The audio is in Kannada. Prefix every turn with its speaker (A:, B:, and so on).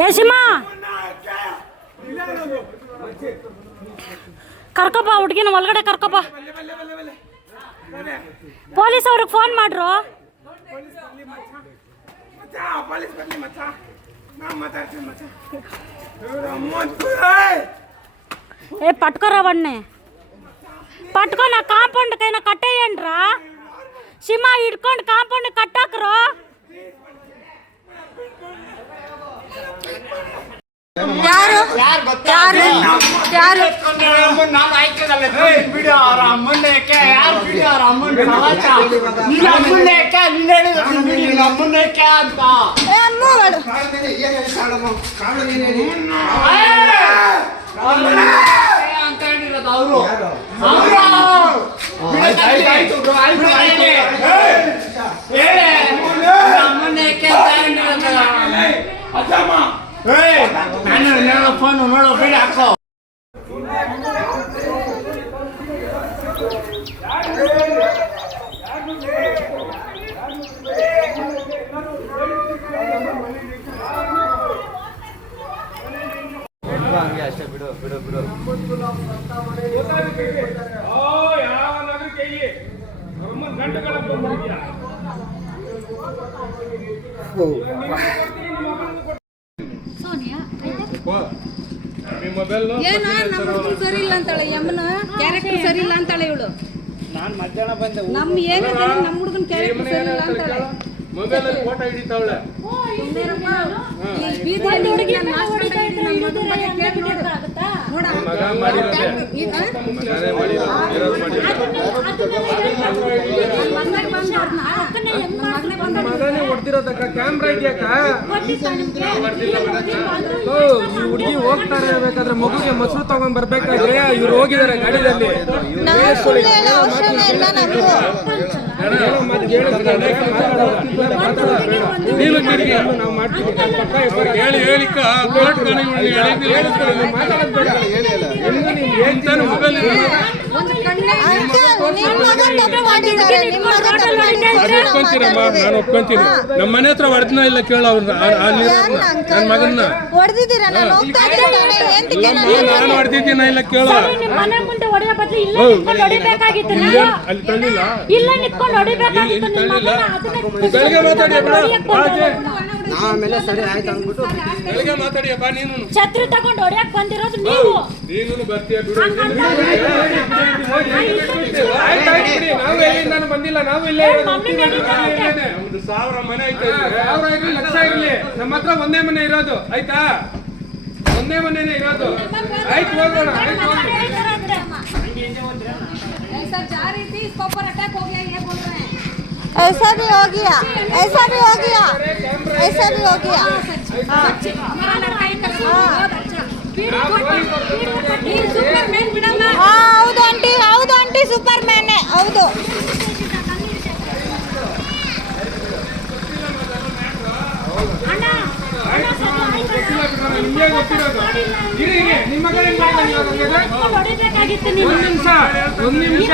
A: ಯಶಿಮಾ ಕರ್ಕಪ್ಪ, ಹುಡುಗಿನ ಒಳಗಡೆ ಕರ್ಕಪ್ಪ. ಪೊಲೀಸ್ ಅವ್ರಿಗೆ ಫೋನ್ ಮಾಡ್ರು.
B: ಏ ಪಟ್ಕೊರವಣ್ಣೆ ಪಟ್ಕೊ, ನಾ
C: ಕಾಂಪೌಂಡ್ ಕೈನ ಕಟ್ಟೇಯನ್ರ? ಸಿಮಾ ಹಿಡ್ಕೊಂಡು ಕಾಂಪೌಂಡ್ ಕಟ್ಟಾಕ್ರು. ಹೇಳಿದ್ರು ನೀನು ಯಾರು? ಅಂತ. ಹೇಳಿರೋದು ಅವರು ಹೇಳಿ ಅಮ್ಮನ್ನೇಕೆ ಅಂತ ಏಯ್ ನಾನು ಫೋನ್ ಮಾಡೋ ಬಿಡಿ ಹಾಕೋ.
B: ಓ ಯಾವನಾದ್ರೂ ಕೈ ಅಮ್ಮನ್ ಗಂಟುಗಳ ಬಂದ್ಬಿಡ್ತೀಯ ನಿಮ್ಮ ಮೊಬೈಲ್
D: ಏನ ನಮ್ಮ ಹುಡುಗನ್ ಸರಿ ಇಲ್ಲ ಅಂತಾಳೆ ಯಮ್ಮನ ಕ್ಯಾರೆಕ್ಟರ್ ಸರಿ ಇಲ್ಲ ಅಂತಾಳೆ ಇವಳು
C: ನಾನು ಮಧ್ಯಾಹ್ನ ಬಂದೆ
D: ನಮ್ಮ ಏನ ನಮ್ಮ ಹುಡುಗನ ಕ್ಯಾರೆಕ್ಟರ್ ಸರಿ ಇಲ್ಲ ಅಂತಾಳೆ
B: ಮೊಬೈಲ್ ಅಲ್ಲಿ ಫೋಟೋ ಹಿಡಿತಾವಳೆ
D: ಈ ಬೀದಿಯಲ್ಲಿ ಹುಡುಗಿ ನನ್ನ ಮಗನ್ ಬಗ್ಗೆ ಕೇಳ್ ನೋಡು. ನೋಡ.
B: ಮಗ ಮಾಡಿರೋದೆ ಮಗನೇ ಮಾಡಿರೋದು ಇರೋದು ಮಾಡಿರೋದು
D: ನನ್ನ ಮಗನೇ ಬಂದವ್ರ್ನ, ನನ್ನ ಮಗನೇ ಬಂದವ್ರ್ನ.
E: ಹೊಡ್ದಿರೋದಕ್ಕ ಕ್ಯಾಮ್ರಾ ಇದೆಯಕ್ಕ ಓ ಈ ಹುಡುಗಿ ಹೋಗ್ತಾರೆ ಬೇಕಾದ್ರೆ ಮಗುಗೆ ಮೊಸರು ತಗೊಂಡ್ ಬರ್ಬೇಕಾದ್ರೆ ಇವ್ರು ಹೋಗಿದ್ದಾರೆ ಗಾಡಿಯಲ್ಲಿ.
D: ನಾವು
E: ಮಾಡ್ತೀವಿ.
B: ಹೇಳಿ ಹೇಳಿ ಕೋರ್ಟ್
E: ಮಾತಾಡೋದು ಬೇಡ. ಹೆಂಗು ನೀನ್ ಹೇಳ್ತಾನೆ ಮೊಬೈಲ್
D: ನಿಮ್ಮ
B: ಒಪ್ಕೊಂತೀರಮ್ಮ. ನಾನು ಒಪ್ಕೊಂತೀನಿ. ನಮ್ಮ ಮನೆ ಹತ್ರ ಹೊಡೆದ್ನ ಇಲ್ಲ ಕೇಳೋ ಅವ್ರನ್ನ ನನ್ನ
D: ಅಂಕಲ್
B: ಮಗನ್ನ.
D: ಹೊಡೆದಿದ್ದೀರಾ? ನಾನು ಹೋಗ್ತಾ ಇದ್ದೀನಿ ಏನ್
B: ಇಲ್ಲಮ್ಮ ನಾನು ಹೊಡೆದಿದ್ದೀನ ಇಲ್ಲ ಕೇಳು?
A: ನಿಮ್ಮ ಮನೆ ಮುಂದೆ ಹೊಡೆಯೋ ಬದಲು ಇಲ್ಲೇ ನಿಂತ್ಕೊಂಡು ಹೊಡಿಬೇಕಾಗಿತ್ತು.
B: ಇಲ್ಲೇ
A: ನೀವು
B: ಅಲ್ಲಿ ತಳ್ಳಿಲ್ಲ.
A: ಇಲ್ಲೇ ನಿಂತ್ಕೊಂಡು ಹೊಡಿಬೇಕಾಗಿತ್ತು ನಿಮ್ಮ ಅದನ್ನ
B: ಬೆಳಗ್ಗೆ ಮಾತಾಡಿ.
A: ಹೊಡಿಯಕ್ಕೆ ಬಂದವ್ರು.
E: ಆಮೇಲೆ ಸರಿ ಆಯ್ತು ಅಂದ್ಬಿಟ್ಟು
B: ಬೆಳಗ್ಗೆ ಮಾತಾಡಿಯಪ್ಪ ನೀನು
A: ಛತ್ರಿ ತಗೊಂಡು ಹೊಡಿಯಕ್ ಬಂದಿರೋದು ನೀವು
B: ನೀನು ಬರ್ತೀಯ ಬಿಡು
A: ಹಂಗಂತ
E: ಆಯ್ತು ಆಯ್ತು ಬಿಡಿ ನಾವು ಎಲ್ಲಿಂದಾನು ಬಂದಿಲ್ಲ ನಾವು ಇಲ್ಲೇ ಇರೋದು.
A: ಮಮ್ಮಿ ನಡೀತಾ
B: ಒಂದು ಸಾವಿರ ಮನೆ ಐತೆ
E: ಸಾವಿರ ಇರ್ಲಿ ಲಕ್ಷ ಇರ್ಲಿ ನಮ್ಮ ಹತ್ರ ಒಂದೇ ಮನೆ ಇರೋದು ಆಯ್ತಾ ಒಂದೇ ಮನೆನೇ ಇರೋದು ಆಯ್ತು ಹೋಗೋಣ ಆಯ್ತು ಹೋಗೋಣ
D: ऐसा जा रही थी इसके ऊपर अटैक हो गया ये बोल रहे हैं ऐसा भी हो गया ऐसा भी हो गया ಹೆಸರು ಯೋಗಿಯ ಹೌದು ಆಂಟಿ ಹೌದು ಆಂಟಿ ಸೂಪರ್ ಮ್ಯಾನೆ ಹೌದು
E: ಒಂದು ನಿಮಿಷ ಒಂದು ನಿಮಿಷ.